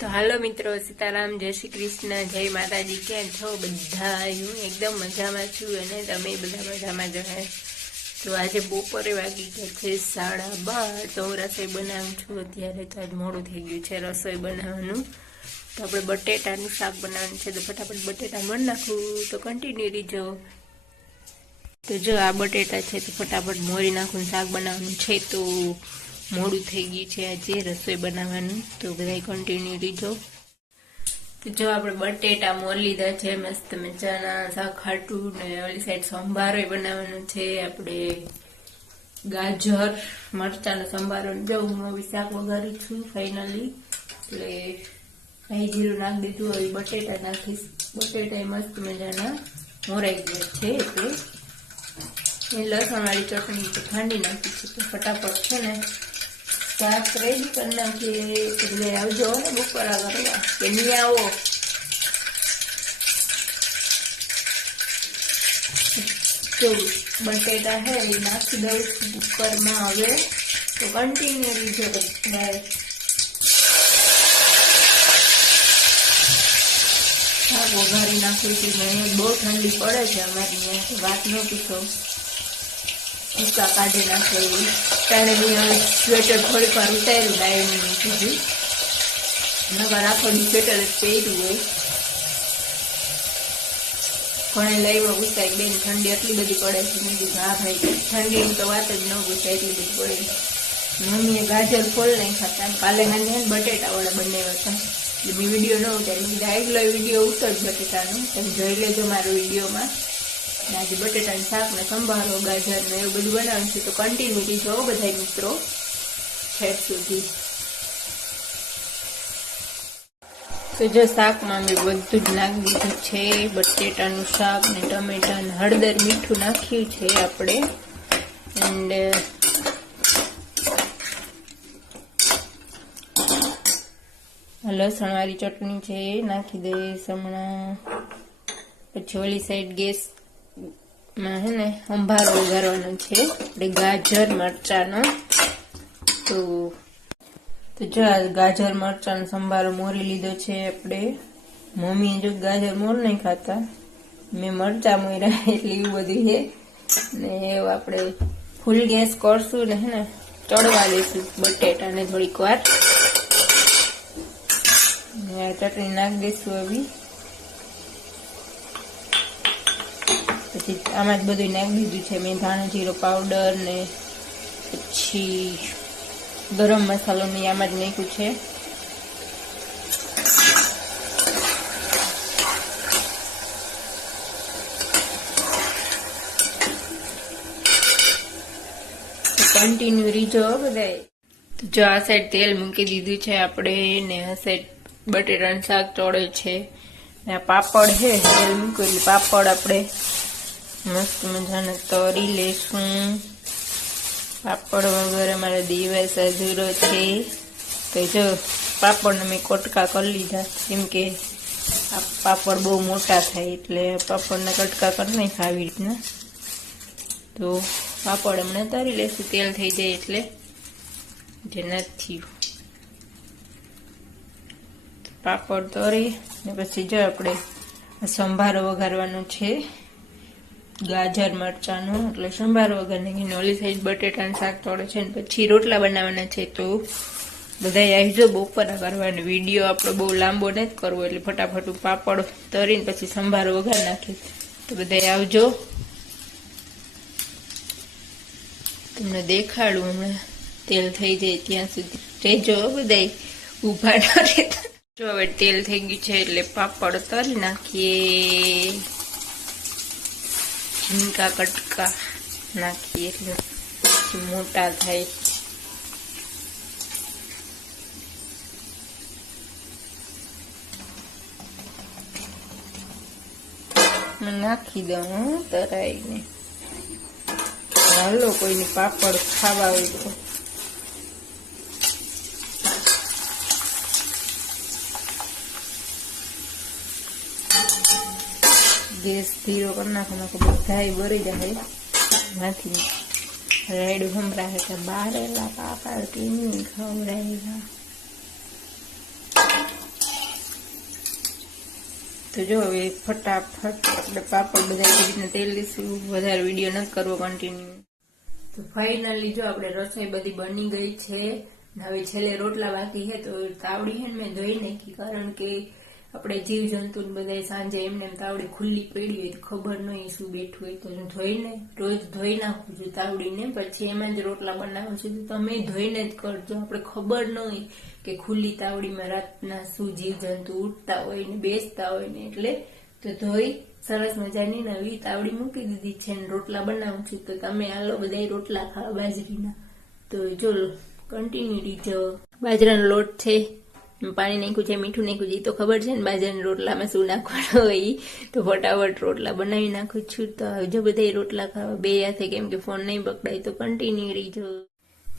તો હાલો મિત્રો, સીતારામ, જય શ્રી કૃષ્ણ, જય માતાજી, કેમ છો બધા હું એકદમ મજામાં છું અને તમે બધા મજામાં જ તો આજે બપોરે વાગી ગયા છે સાડા બાર, તો હું રસોઈ બનાવું છું. અત્યારે તો આજ મોડું થઈ ગયું છે રસોઈ બનાવવાનું. તો આપણે બટેટાનું શાક બનાવવાનું છે. તો ફટાફટ બટેટા મળી નાખું, તો કન્ટિન્યુ રીજો. તો જો આ બટેટા છે, તો ફટાફટ મોરી નાખું શાક બનાવવાનું છે તો મોડું થઈ ગયું છે આજે રસોઈ બનાવવાનું. તો બધા કન્ટિન્યુ લીધો તો જો આપણે બટેટા મોરી લીધા છે, મસ્ત મજાના શાક ખાટું ને ઓલી સાઈડ સંભારો બનાવવાનો છે. આપણે ગાજર મરચાંનો સંભારો જો હું હવે શાક વઘારી છું ફાઇનલી એટલે અહીં જીરું નાખી દીધું, હવે બટેટા નાખીશ. બટેટા મસ્ત મજાના મોરાઈ ગયા છે એટલે. એ લસણવાળી ચટણી ખાંડી નાખી છે ફટાફટ છે ને. શાક રેડી કરી નાખીએ એટલે આવજો ને બપોરા કરવા કે નહીં આવો જો બટેટા હે એ નાખી દઉં છું કુકરમાં હવે તો કન્ટિન્યુ લીધો બધા શાક વઘારી નાખું છું ને અહીંયા બહુ ઠંડી પડે છે અમારી અહીંયા વાત ન પૂછો ઉકા કાઢી નાખેલું ત્યારે મેં સ્વેટર થોડીક વાર ઉતાર્યું લાવીને કીધું. નગર આખો સ્વેટર જ પહેર્યું હોય. ઘણે લઈવો ગુસાય બેન, ઠંડી એટલી બધી પડે છે. મેં કીધું, હા ભાઈ ઠંડીની તો વાત જ ન ગુસાય એટલી બધી પડે મમ્મીએ ગાજર ફોલ નહીં ખાતા કાલે મને બટેટા વડા બનાવ્યા હતા. એટલે મેં વીડિયો ન ઉતારી મેં કીધું આગલો વીડિયો ઉતર બટેટાનો. તમે જોઈ લેજો મારો વિડીયોમાં. આજે બટેટાનું શાક ને સંભારો ગાજર ને એવું બધું બનાવ્યું છે. તો કન્ટિન્યુટી જો બધા મિત્રો છેક સુધી. તો જો શાકમાં મેં બધું જ નાખી દીધું છે. બટેટાનું શાક ને ટમેટા ને હળદર મીઠું નાખ્યું છે આપણે. એન્ડ લસણ વાળી ચટણી છે નાખી દઈશ હમણાં. પછી ઓલી સાઈડ ગેસ માં હે ને અંભારો ઉગારવાનો છે એટલે ગાજર, મરચાનો. તો તો જો આ ગાજર, મરચાનો સંભારો મોરી લીધો છે આપણે. મમ્મીએ જો ગાજર મોર નહીં ખાતા. મેં મરચા મોર્યા એટલે એવું બધું છે. ને એવું આપણે ફૂલ ગેસ કરશું ને હે ને ચડવા દઈશું બટેટાને થોડીક વાર. ચટણી નાખી દઈશું હવે. પછી આમાં જ બધું નાખી દીધું છે. મેં જીરો પાવડર ને પછી ગરમ મસાલો મેં આમાં જ નાખ્યું છે. કન્ટિન્યુ રીજો બધા જો આ સાઈડ તેલ મૂકી દીધું છે આપણે ને આ સાઈડ બટેટાનું શાક ચોળે છે. ને આ પાપડ છે, તેલ મૂક્યું એટલે પાપડ આપણે મસ્ત મજાને તરી લેશું. પાપડ વગર અમારા દિવસ અધૂરો છે. તો જો, પાપડને મેં કટકા કરી લીધા. કેમ કે આ પાપડ બહુ મોટા થાય એટલે પાપડને કટકા કરી નાખ આવી રીતના. તો પાપડ હમણાં તળી લેશું, તેલ થઈ જાય એટલે. જે નથી પાપડ તરી, ને પછી જો આપણે સંભારો વઘારવાનો છે. ગાજર, મરચાંનો, એટલે સંભાર વગરની ઘીને ઓલી સાઈડ બટેટાનું શાક તોડે છે ને પછી રોટલા બનાવવાના છે તો બધાએ આવીજો બપોરા કરવાનો વીડિયો આપણો બહુ લાંબો નથી કરવો, એટલે ફટાફટ પાપડ તરીને પછી સંભાર વઘાર નાખી તો બધા આવજો. તમને દેખાડું હમણાં તેલ થઈ જાય ત્યાં સુધી. રહેજો બધા ઊભા ન રહેતા. જો હવે તેલ થઈ ગયું છે એટલે પાપડ તરી નાખીએ. ઝીંકા કટકા નાખીએ એટલે મોટા થાય. નાખી દઉં તરાઈને. હાલો કોઈને પાપડ ખાવા હોય તો ગેસ ધીરો કરી નાખો નાખો બધા બરી જાય. નથી રેડ હમણાં કે બારેલા પાપડ કેની ખવડાયેલા. તો જો હવે ફટાફટ આપણે પાપડ બધા એવી રીતના તેલ લઈશું વધારે વીડિયો નથી કરવો કન્ટિન્યુ તો ફાઇનલી જો આપણે રસોઈ બધી બની ગઈ છે હવે છેલ્લે રોટલા બાકી છે, તો તાવડી છે ને મેં ધોઈ નાખી, કારણ કે આપણે જીવ જંતુ બધા સાંજે એમને એમ તાવડી ખુલ્લી પડી હોય તો ખબર નહીં શું બેઠું હોય તો ધોઈને, રોજ ધોઈ નાખું છું તાવડીને, પછી એમાં જ રોટલા બનાવું છું. તો તમે ધોઈને જ કરજો. આપણે ખબર ન હોય કે ખુલ્લી તાવડીમાં રાતના શું જીવ જંતુ ઉઠતા હોય ને બેસતા હોય ને એટલે તો ધોઈ સરસ મજાની નવી તાવડી મૂકી દીધી છે ને રોટલા બનાવું છું. તો તમે આલો બધા રોટલા ખાવા બાજરીના. તો જો કન્ટિન્યુ રીજો બાજરાનો લોટ છે. પાણી નાખ્યું છે, મીઠું નાખ્યું છે એ તો ખબર છે ને, બાજરાના રોટલામાં શું નાખવાનું હોય તો ફટાફટ રોટલા બનાવી નાખું છું. તો જો બધા રોટલા ખાવા બે હાથે કેમ કે ફોન નહીં પકડાય, તો કન્ટિન્યુ રીજો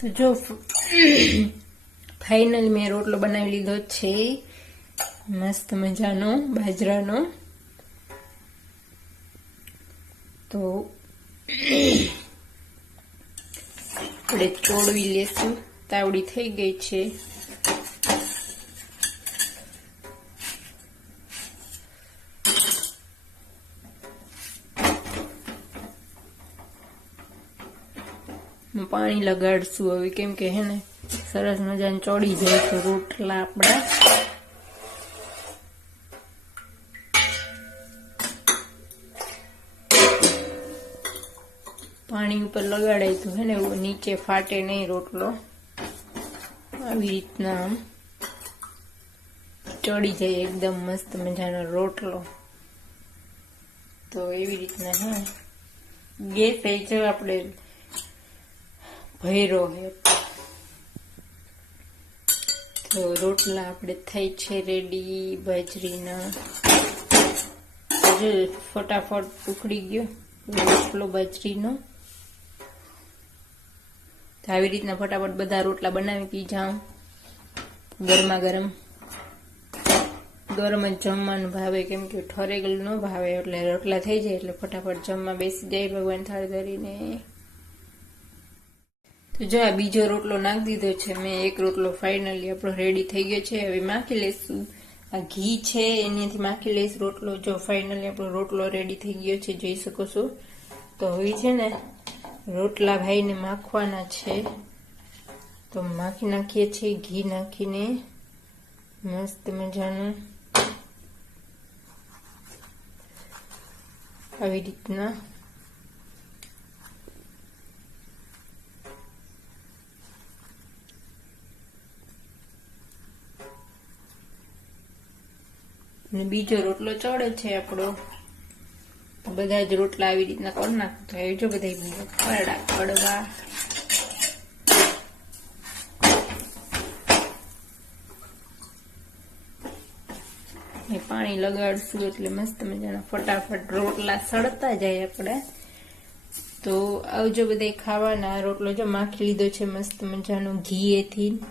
તો જો ફાઇનલ મેં રોટલો બનાવી લીધો છે. મસ્ત મજાનો, બાજરાનો. તો, આપણે ચોળવી લેશું. તાવડી થઈ ગઈ છે. પાણી લગાડશું હવે. કેમ કે હે ને, સરસ મજાને ચોડી જાય તો રોટલા આપણા. પાણી ઉપર લગાડાય તો હે ને નીચે ફાટે નહીં રોટલો. આવી રીતના ચડી જાય એકદમ મસ્ત મજાનો રોટલો. તો એવી રીતના હે ગેસ એ છે આપણે ભૈરો હે. તો રોટલા આપણે થઈ છે રેડી બાજરીના. જો ફટાફટ ઉખડી ગયો રોટલો, બાજરીનો. આવી રીતના ફટાફટ બધા રોટલા બનાવી પી જાઉં. ગરમા ગરમ. ગરમ જ જમવાનું ભાવે, કેમ કે ઠરેગલ ન ભાવે, એટલે રોટલા થઈ જાય એટલે ફટાફટ જમવા બેસી જાય ભગવાન થાળ ધરીને. જો આ બીજો રોટલો નાખી દીધો છે, મેં એક રોટલો ફાઇનલી આપણો રેડી થઈ ગયો છે. હવે માખી લઈશું. આ ઘી છે, એનાથી માખી લઈશ રોટલો. જો ફાઇનલી આપણો રોટલો રેડી થઈ ગયો છે, જોઈ શકો છો. તો હવે છે ને, રોટલા ભાઈને માખવાના છે. તો માખી નાખીએ છીએ, ઘી નાખીને. મસ્ત મજાનું. આવી રીતના. અને બીજો રોટલો ચડે છે આપણો. બધા જ રોટલા આવી રીતના કરી નાખો. તો બધા કરડા કડવા પાણી લગાડશું એટલે મસ્ત મજાના ફટાફટ રોટલા સડતા જાય આપણે. તો આવજો બધા ખાવાના. રોટલો જો માખી લીધો છે મસ્ત મજાનો ઘીએથી.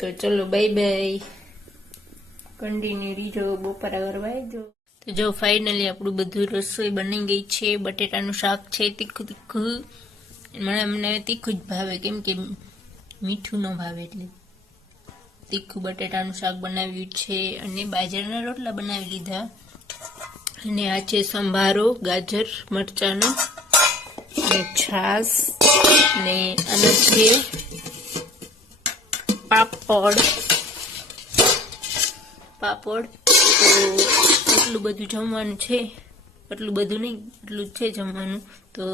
તો ચલો બાય બાય કન્ટિન્યુ રીજો બપોરા કરવાય જો. તો જો ફાઇનલી આપણું બધું રસોઈ બની ગઈ છે. બટેટાનું શાક છે તીખું તીખું. મને અમને તીખું જ ભાવે કેમ કે મીઠું ન ભાવે એટલે. તીખું બટેટાનું શાક બનાવ્યું છે અને બાજરાના રોટલા બનાવી લીધા. અને આ છે સંભારો ગાજર મરચાંનો. ને છાસ ને આનો છે પાપડ. પાપડ તો એટલું બધું જમવાનું છે. એટલું બધું નહીં, એટલું જ છે જમવાનું. તો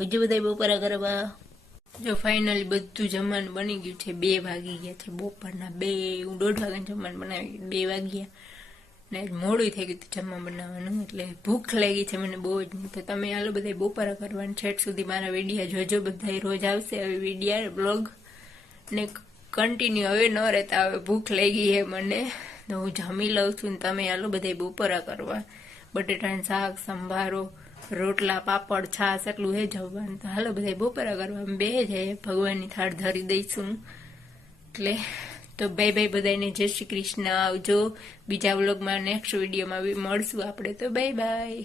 હજુ બધા બપોરા કરવા જો ફાઇનલી બધું જમવાનું બની ગયું છે. બે વાગી ગયા છે બપોરના. બે, હું દોઢ વાગ્યા જમવાનું બનાવી બે વાગ્યા. ને મોડું થઈ ગયું હતું જમવા બનાવવાનું, એટલે ભૂખ લાગી છે મને બહુ જ. તો તમે આલો બધા બપોરા કરવાનું છેટ સુધી મારા વિડીયા જોજો બધા રોજ આવશે હવે વિડીયા બ્લોગ ને કન્ટિન્યુ હવે ન રહેતા, હવે ભૂખ લાગી છે મને. તો હું જમી લઉં છું ને તમે આલો બધા બપોરા કરવા. બટેટાનું શાક, સંભારો, રોટલા, પાપડ, છાશ એટલું હે જવાનું તો હાલો બધા બપોરા કરવા. બે જાય ભગવાનની થાળ ધરી દઈશું. એટલે તો બાય બાય બધાને જય શ્રી કૃષ્ણ. આવજો. બીજા વ્લોગમાં નેક્સ્ટ વિડીયોમાં મળશું આપણે. તો બાય બાય